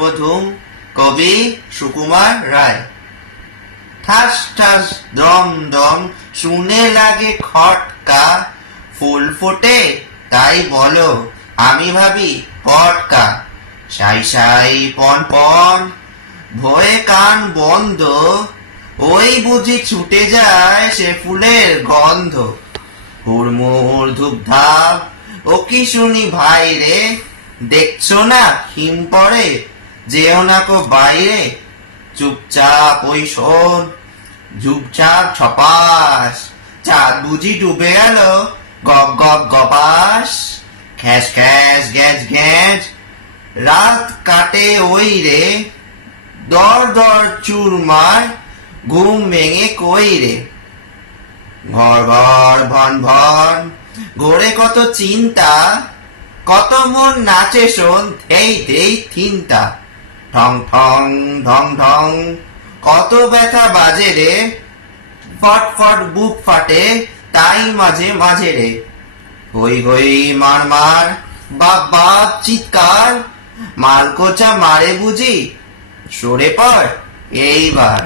গল্পধুম কবি সুকুমার রায়। ঠাস ঠাস দম দম শুনে লাগে খটকা, ফুল ফোটে তাই বলো আমি ভাবি পটকা। সাই সাই পন পন ভয়ে কান বন্ধ, ওই বুঝি ছুটে যায় সে ফুলের গন্ধ। হুড়মুড় ধূপধাপ ও কি শুনি ভাই রে, দেখছো না হিম পড়ে যেও না কো বাইরে। চুপচাপ ওই শোন ঝুপঝাপ ছপাস, চাঁদ বুঝি ডুবে গেল গপ গপ গপাস। খ্যাস খ্যাস গ্যাস গ্যাস রাত কাটে ওই রে, দর দর চুরমার ঘুম ভেঙে কই রে। ঘর ঘর ভন ভন ঘোরে কত চিন্তা, কত মন নাচে শোন ধেই ধেই থিনতা। ঠং ঠং ঢং ঢং কত ব্যথা বাজে রে, ফট ফট বুক ফাটে তাই মাঝে মাঝে রে। হই হই মার মার বাপ বাপ চিৎকার, মালকোচা মারে বুঝি সরে পড় এইবার।